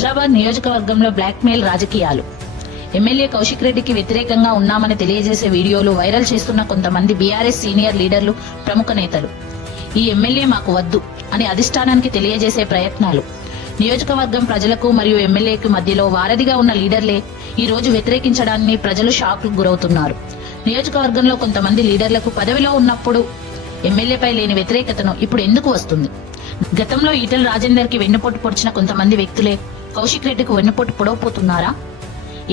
హుస్రాబాద్ నియోజకవర్గంలో బ్లాక్మెయిల్ రాజకీయాలు. ఎమ్మెల్యే కౌశిక్ రెడ్డికి వ్యతిరేకంగా ఉన్నామని తెలియజేసే వీడియోలు వైరల్ చేస్తున్న కొంతమంది బీఆర్ఎస్ సీనియర్ లీడర్లు, ప్రముఖ నేతలు. ఈ ఎమ్మెల్యే మాకు వద్దు అని అధిష్టానానికి తెలియజేసే ప్రయత్నాలు. నియోజకవర్గం ప్రజలకు మరియు ఎమ్మెల్యేకు మధ్యలో వారధిగా ఉన్న లీడర్లే ఈ రోజు వ్యతిరేకించడాన్ని ప్రజలు షాక్ కు గురవుతున్నారు. నియోజకవర్గంలో కొంతమంది లీడర్లకు పదవిలో ఉన్నప్పుడు ఎమ్మెల్యేపై లేని వ్యతిరేకతను ఇప్పుడు ఎందుకు వస్తుంది? గతంలో ఈటెల రాజేందర్ కి వెన్నుపోటు పొడిచిన కొంతమంది వ్యక్తులే కౌశిక్ రెడ్డికి వెన్నుపోటు పొడవపోతున్నారా?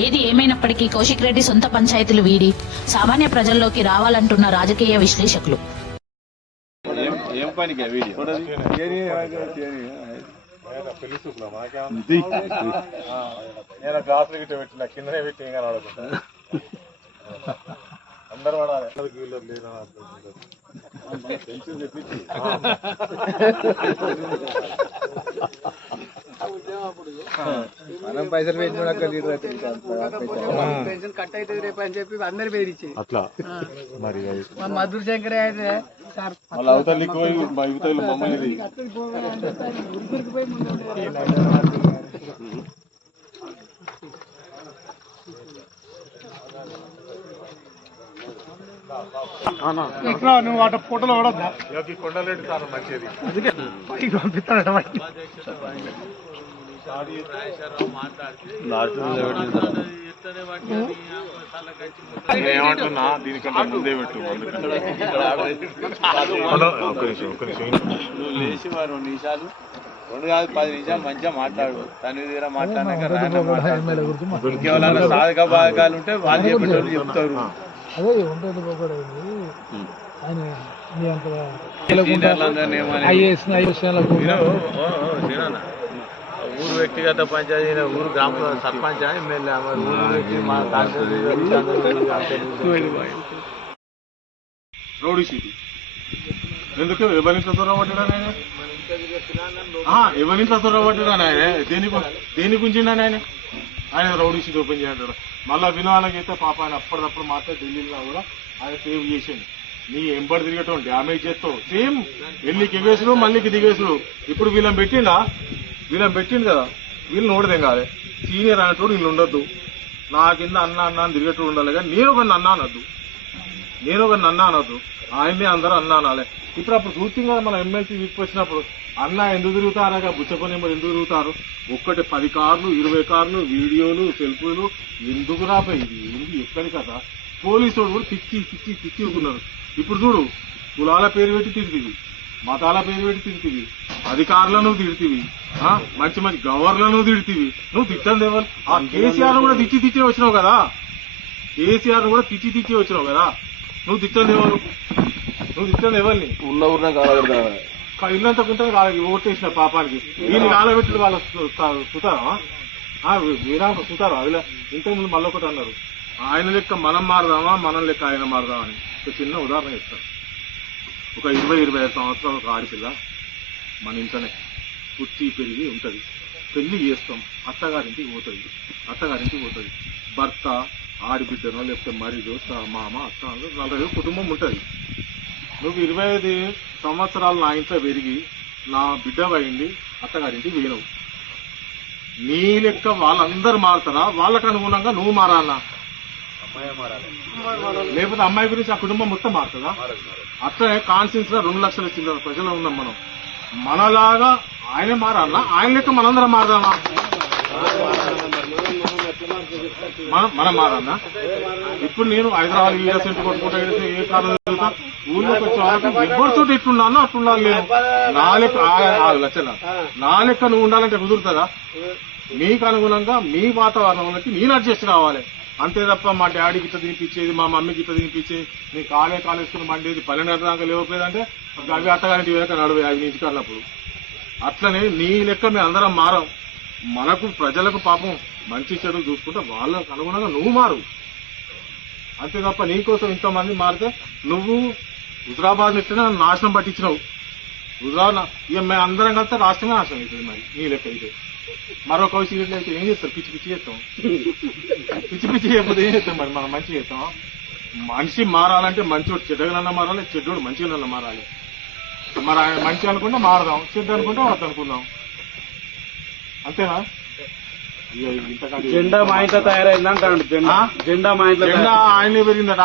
ఏది ఏమైనప్పటికీ కౌశిక్ రెడ్డి సొంత పంచాయతీలు వీడి సామాన్య ప్రజల్లోకి రావాలంటున్న రాజకీయ విశ్లేషకులు. అందరూ మనం పైసలు పెన్షన్ కట్ అవుతుంది రేపు అని చెప్పి అందరు బెదిరించి అట్లా మరి మధుర్ శంకర్ అయితే సార్ మమ్మల్ని ఎక్కడ నువ్వు అట ఫోటోలో పడద్దా కొండలేడు సార్ మంచిది అందుకే పైకి పంపిస్తాడట ఏమంటున్నా దీనికంటే ముందే పెట్టు నువ్వు లేచి 2 నిమిషాలు 2 కాదు 10 నిమిషాలు మంచిగా మాట్లాడు. తన దగ్గర మాట్లాడినాక ఇంకేమైనా సాధక బాధకాలు ఉంటే వాళ్ళు చెప్పేటోళ్ళు చెప్తారు. ఊరు వ్యక్తిగత పంచాయతీ, ఊరు గ్రామ సర్పంచ్ ఎమ్మెల్యే ఊరు వ్యక్తి రౌడీ సిటీ ఎందుకు ఎవరింట్లో దొరబట్టినా ఎవరింట్లో దొరబట్టినా దేని గురించినా ఆయన రౌడీ సిటీ ఓపెన్ చేయంటాడు. మళ్ళా వినోదాలకైతే పాప ఆయన అప్పటికప్పుడు మాత్రం ఢిల్లీలో కూడా ఆయన సేవ్ చేసింది. నీ ఎంబడి తిరిగటం డ్యామేజ్ చేస్తావు. సేమ్ ఎల్లికి ఎగేసుడు మళ్ళీకి దిగేసుడు. ఇప్పుడు వీళ్ళని పెట్టిండు కదా, వీళ్ళు నోడదేం కాదు. సీనియర్ అనేటోడు వీళ్ళు ఉండొద్దు. నా కింద అన్న అని తిరిగేటోడు ఉండాలి. కానీ నేను ఒక అన్న అనొద్దు. ఆయన్ని అందరూ అన్న అనాలి. ఇప్పుడు అప్పుడు చూస్తుంది కదా మన ఎమ్మెల్సీ వీక్ వచ్చినప్పుడు అన్న ఎందుకు తిరుగుతారా బుచ్చపని ఎందుకు తిరుగుతారు? 10 కార్లు 20 కార్లు వీడియోలు సెల్ఫీలు ఎందుకు రాపోయి ఏంది ఎక్కడి కదా. పోలీసు కూడా పిచ్చి ఊకున్నారు. ఇప్పుడు చూడు, కులాల పేరు పెట్టి తిడుతుంది, మతాల పేరు పెట్టి తిడుతుంది, అధికారులను తిడుతుంది, మంచి గవర్నర్లను తిడుతుంది. నువ్వు తిట్టండి ఎవరు? ఆ కేసీఆర్ కూడా తిట్టి వచ్చినావు కదా. నువ్వు తిట్టండి ఎవరు? ఎవరిని ఉన్న ఊరిన ఇల్లంతా కుంటారు ఓటేసిన పాపానికి వీళ్ళు కాలబెట్టి వాళ్ళు సుతారా అదిలా ఇంతకుముందు మళ్ళీ ఒకటి అన్నారు, ఆయన లెక్క మనం మారదామా మనం లెక్క ఆయన మారదామా అని. ఒక చిన్న ఉదాహరణ చెప్తాను. ఒక 20-25 సంవత్సరాల ఒక ఆడపిల్ల మన ఇంట్లోనే పుట్టి పెరిగి ఉంటుంది. పెళ్లి చేస్తాం, అత్తగారింటికి పోతుంది. భర్త ఆడిబిడ్డనో లేకపోతే మరిదో మామ అత్త 40 కుటుంబం ఉంటుంది. నువ్వు 25 సంవత్సరాలు నా ఇంట్లో పెరిగి నా బిడ్డ పోయింది అత్తగారింటికి పోయినవు. నీ లెక్క వాళ్ళందరూ మారుతారా? వాళ్ళకు అనుగుణంగా నువ్వు మారాలన్నా? లేకపోతే అమ్మాయి గురించి ఆ కుటుంబం మొత్తం మారుతుందా? అట్లనే కాన్స్టిట్యూన్స్ లో 2 లక్షల చిల్లర ప్రజలు ఉన్నాం మనం. మనలాగా ఆయనే మారాలన్నా? ఆయన లెక్క మనందరం మారదామా? మనం మారన్నా? ఇప్పుడు నేను హైదరాబాద్ సెంటర్ కొట్టుకుంటా ఏ కారణం జరుగుతా ఊళ్ళోకి వచ్చే వాళ్ళకి ఎవరితో ఎట్లున్నానో అట్లున్నాను. నేను నా లెక్క నువ్వు ఉండాలంటే కుదురుతుందా? మీకు అనుగుణంగా మీ వాతావరణంలోకి నేను అడ్జస్ట్ కావాలి అంతే తప్ప మా డాడీకి ఇట్లా తినిపించేది, మా మమ్మీకి ఇట్లా తినిపించేది, నీ కాలేసుకుని మండేది 12 దాకా లేవలేదంటే అవి అత్తగారింటి వెనక 45 నుంచి కన్నప్పుడు. అట్లనే నీ లెక్క మేము అందరం మారం. మనకు ప్రజలకు పాపం మంచి చెడు చూసుకుంటే వాళ్ళకు అనుగుణంగా నువ్వు మారు అంతే తప్ప నీకోసం ఇంతమంది మారితే నువ్వు హుజరాబాద్ ఎట్లా నాశనం పట్టించినావు. హుజరాబాద్ ఇక మేము అందరం కలిస్తే రాష్ట్రమే నాశనం అవుతుంది. మరి నీ లెక్క అయితే మరో కౌశిక్ రెడ్డి అయితే ఏం చేస్తారు? పిచ్చి చేస్తాం. పిచ్చి చేయకపోతే ఏం చేస్తాం? మరి మనం మంచి చేస్తాం. మనిషి మారాలంటే మంచోడు చెడ్డగానన్నా మారాలి, చెడ్డోడు మంచిగానన్నా మారాలి. మరి ఆయన మంచి అనుకుంటే మారదాం, చెడ్డ అనుకుంటే వద్దు అనుకుందాం. అంతేనా? ఇక ఇంతకంటే జెండా మా ఇంట్లో తయారైంది అంటాడు. జెండా ఆ? జెండా మా ఇంట్లో జెండా ఆయనే పెరిగిందట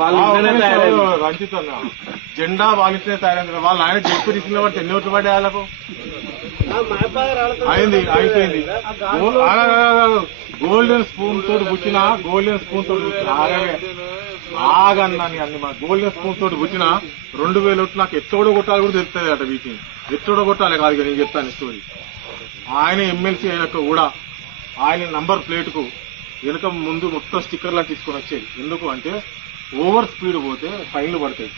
వాళ్ళ ఇంట్లోనే తయారైంది. రంజిత్ జెండా వాళ్ళ ఇంట్లోనే తయారైంది. వాళ్ళు ఆయన జడ్పీ తీసుకున్న పడితే ఎన్ని ఓట్లు పడ్డాయి వాళ్ళకు అయింది అయిపోయింది. గోల్డెన్ స్పూన్ తోటి పుట్టిన గోల్డెన్ స్పూన్ తోటి ఆగన్నాని అన్ని మా గోల్డెన్ స్పూన్ తోటి పుట్టిన 2000 ఓట్లు నాకు ఎత్తోడ కొట్టాలి కూడా తెలుస్తుంది అట వీటిని. ఎత్తోడ కొట్టాలి కాదు నేను చెప్తాను స్టోరీ. ఆయన ఎమ్మెల్సీ అయినాక కూడా ఆయన నంబర్ ప్లేట్ కు వెనుక ముందు మొత్తం స్టిక్కర్లు తీసుకొని వచ్చేది. ఎందుకు అంటే ఓవర్ స్పీడ్ పోతే ఫైన్లు పడతాయి,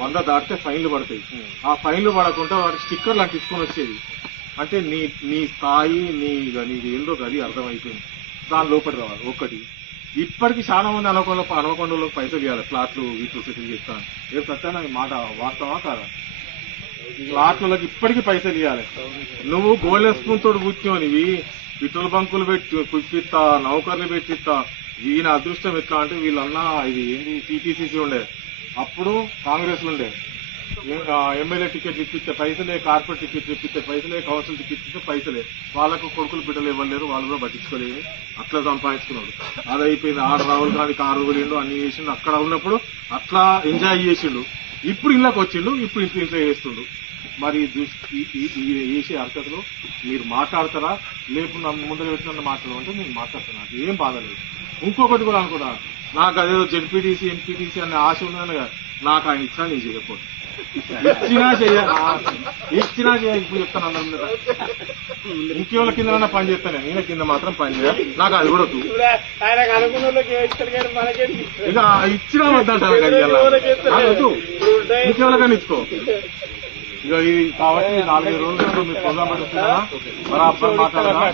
100 దాటితే ఫైన్లు పడతాయి. ఆ ఫైన్లు పడకుండా వాటి స్టిక్కర్లు తీసుకొని వచ్చేది. అంటే నీ స్థాయి నీది ఏందో అది అర్థమైపోయింది. దాని లోపలి రావాలి ఒక్కటి. ఇప్పటికి చాలా మంది అనుకొండలో పైసలు ఇవ్వాలి ప్లాట్లు వీటిలో సెటిల్ చేస్తాను. రేపు సత్యాన ఈ మాట వాస్తవా కాదా? ప్లాట్లకి ఇప్పటికీ పైసలు ఇవ్వాలి. నువ్వు గోల్డెన్ స్పూన్ తోటి కూర్చోనివి పెట్రోల్ బంకులు పెట్టి కుట్టిస్తా, నౌకర్లు పెట్టిస్తా. ఈయన అదృష్టం ఎట్లా అంటే వీళ్ళన్నా ఇది ఏంది టీపీసీసీ ఉండే, అప్పుడు కాంగ్రెస్ ఉండే. ఎమ్మెల్యే టికెట్ ఇప్పిస్తే పైసలే, కార్పొరేట్ టికెట్ ఇప్పిస్తే పైసలే, కౌన్సిల్ టికెట్ ఇస్తే పైసలే. వాళ్ళకు కొడుకులు బిడ్డలు ఇవ్వలేరు, వాళ్ళు కూడా పట్టించుకోలేదు. అట్లా సంపాదించుకున్నాడు. అది అయిపోయింది. రాహుల్ గాంధీ కారు వెళ్ళిండు, అన్ని చేసిండు. అక్కడ ఉన్నప్పుడు అట్లా ఎంజాయ్ చేసిండు. ఇప్పుడు ఇళ్ళకి వచ్చిండు, ఇప్పుడు ఇంట్లో చేస్తుండు. మరి చేసే హరకతలు మీరు మాట్లాడతారా? లేకుండా ముందర పెట్టిన మాట్లాడమంటే నేను మాట్లాడుతున్నా, నాకు ఏం బాధ లేదు. ఇంకొకటి కూడా అనుకున్నా, నాకు అదేదో జెడ్పీటీసీ ఎంపీటీసీ అనే ఆశ ఉన్నదని నాకు ఆయన ఇచ్చినా నేను చేయకపోతే ఇచ్చినా చేయ ఇప్పుడు చెప్తాను అందరి మీద. ఇంకేళ్ళ కింద పని చేస్తాను, నేను కింద మాత్రం పని చేయాలి. నాకు అది కూడా వద్దు. ఇక ఇచ్చినా వద్దంటాను కానీ వద్దు, ఇంకేళ్ళకని ఇచ్చుకో. ఇక ఇది కాబట్టి 4-5 రోజులు మీరు ప్రోగ్రామ్ పెట్టుకున్నా బరాబర్ మాట్లాడదా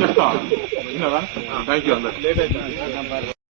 చెప్తా. థ్యాంక్ యూ అందరు.